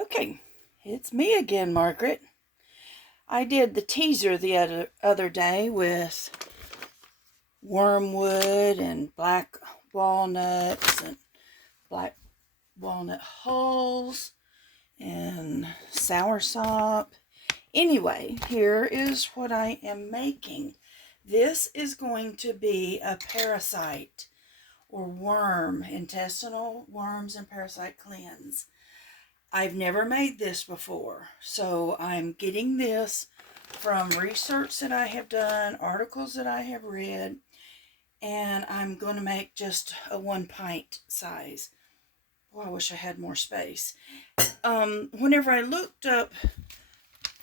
Okay, it's me again, Margaret. I did the teaser the other day with wormwood and black walnuts and black walnut hulls and soursop. Anyway, here is what I am making. This is going to be a parasite or worm, intestinal worms and parasite cleanse. I've never made this before, so I'm getting this from research that I have done, articles that I have read, and I'm going to make just a 1 pint size. Boy, I wish I had more space. Whenever I looked up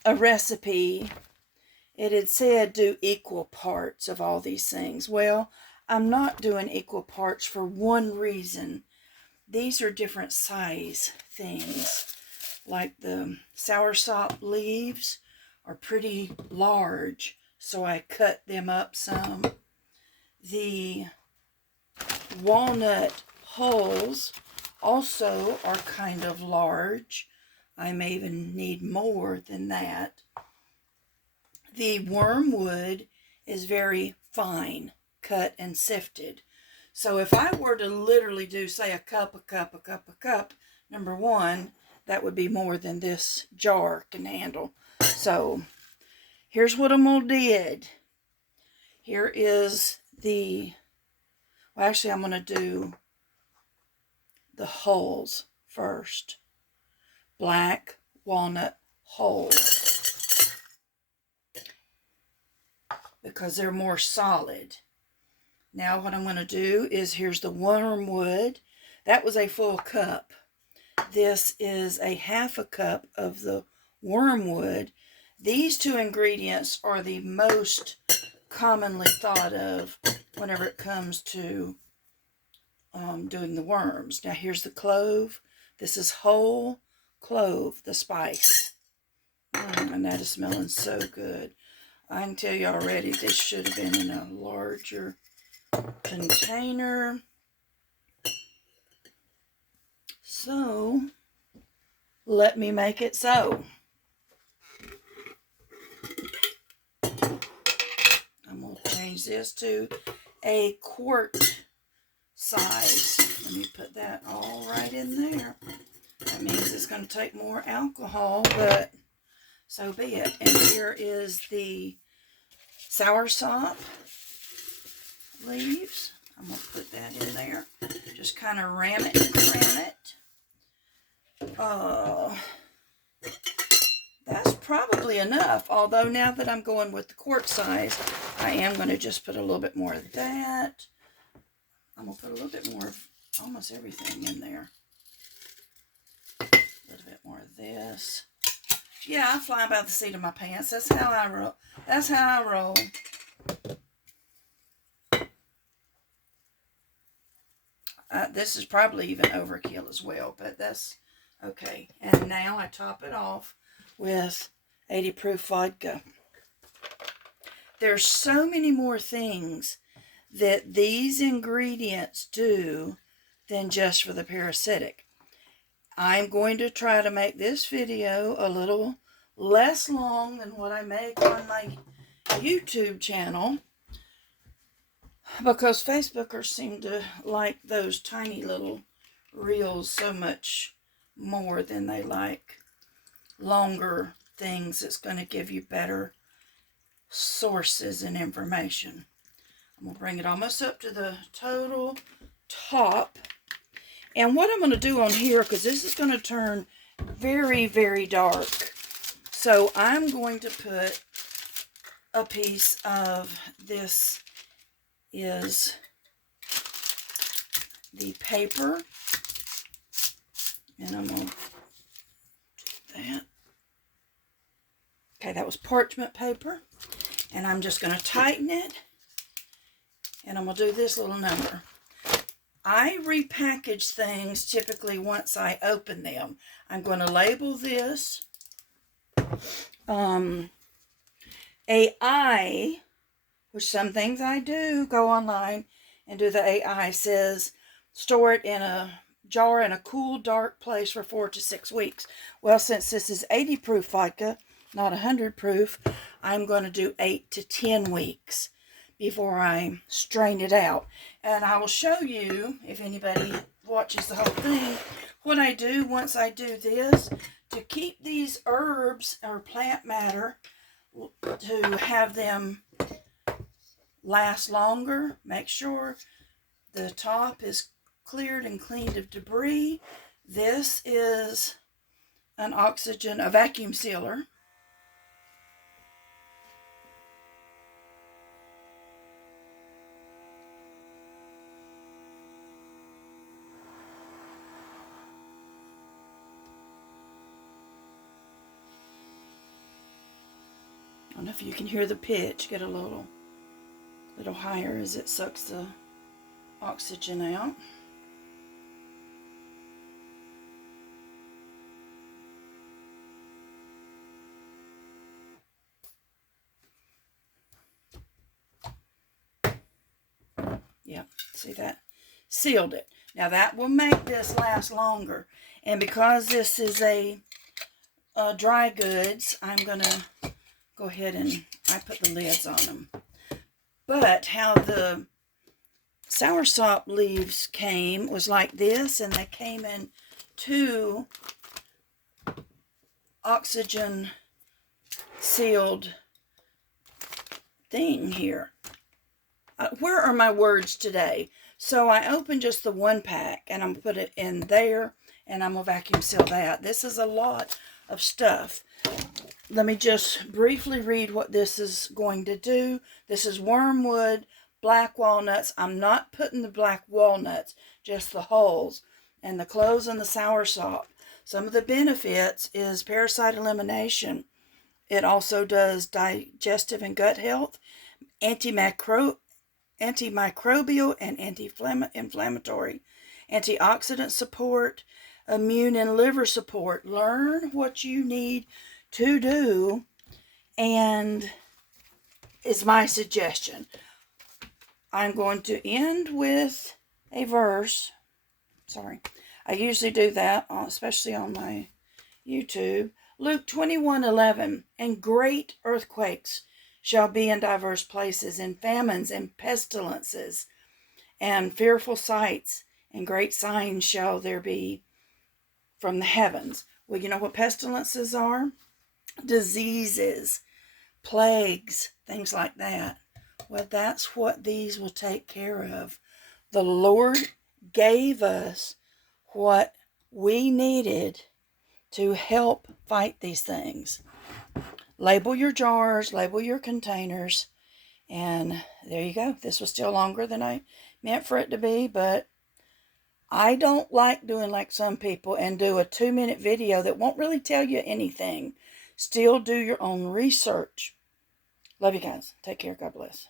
a recipe, it had said do equal parts of all these things. Well, I'm not doing equal parts for one reason. These are different size things. Like the soursop leaves are pretty large, so I cut them up some. The walnut hulls also are kind of large. I may even need more than that. The wormwood is very fine, cut and sifted. So if I were to literally do, say, a cup, number one, that would be more than this jar can handle. So here's what I'm going to do. Here is well, actually I'm going to do the hulls first. Black walnut hulls, because they're more solid. Now what I'm going to do is, here's the wormwood. That was a full cup. This is a half a cup of the wormwood. These two ingredients are the most commonly thought of whenever it comes to doing the worms. Now here's the clove. This is whole clove, the spice. And that is smelling so good. I can tell you already, this should have been in a larger container. So let me make it so. I'm going to change this to a quart size. Let me put that all right in there. That means it's going to take more alcohol, but so be it. And here is the soursop leaves. I'm going to put that in there. Just kind of ram it and cram it. That's probably enough. Although now that I'm going with the quart size, I am going to just put a little bit more of that. I'm going to put a little bit more of almost everything in there. A little bit more of this. Yeah, I fly by the seat of my pants. That's how I roll. That's how I roll. This is probably even overkill as well, but that's okay. And now I top it off with 80 proof vodka. There's so many more things that these ingredients do than just for the parasitic. I'm going to try to make this video a little less long than what I make on my YouTube channel, because Facebookers seem to like those tiny little reels so much more than they like longer things that's going to give you better sources and information. I'm going to bring it almost up to the total top. And what I'm going to do on here, because this is going to turn very, very dark, so I'm going to put a piece of this is the paper, and I'm going to do that. Okay, that was parchment paper, and I'm just going to tighten it, and I'm going to do this little number. I repackage things typically once I open them. I'm going to label this AI, which some things I do go online and do the AI, says store it in a jar in a cool, dark place for 4 to 6 weeks. Well, since this is 80 proof vodka, not 100 proof, I'm going to do 8 to 10 weeks before I strain it out. And I will show you, if anybody watches the whole thing, what I do once I do this to keep these herbs or plant matter, to have them last longer. Make sure the top is cleared and cleaned of debris. This is a vacuum sealer. I don't know if you can hear the pitch get a little higher as it sucks the oxygen out. Yep, see that? Sealed it. Now that will make this last longer. And because this is a dry goods, I'm going to go ahead and I put the lids on them. But how the soursop leaves came was like this, and they came in 2 oxygen sealed thing here. Where are my words today? So I opened just the 1 pack, and I'm going to put it in there, and I'm going to vacuum seal that. This is a lot of stuff. Let me just briefly read what this is going to do. This is wormwood, black walnuts. I'm not putting the black walnuts, just the hulls, and the cloves and the soursop. Some of the benefits is parasite elimination. It also does digestive and gut health, antimicrobial and anti-inflammatory, antioxidant support, immune and liver support. Learn what you need to do, and is my suggestion. I'm going to end with a verse. Sorry. I usually do that, especially on my YouTube. Luke 21:11, and great earthquakes shall be in diverse places, and famines and pestilences, and fearful sights, and great signs shall there be from the heavens. Well, you know what pestilences are? Diseases, plagues, things like that. Well, that's what these will take care of. The Lord gave us what we needed to help fight these things. Label your jars, label your containers, and there you go. This was still longer than I meant for it to be, but I don't like doing like some people and do a 2-minute video that won't really tell you anything. Still do your own research. Love you guys. Take care. God bless.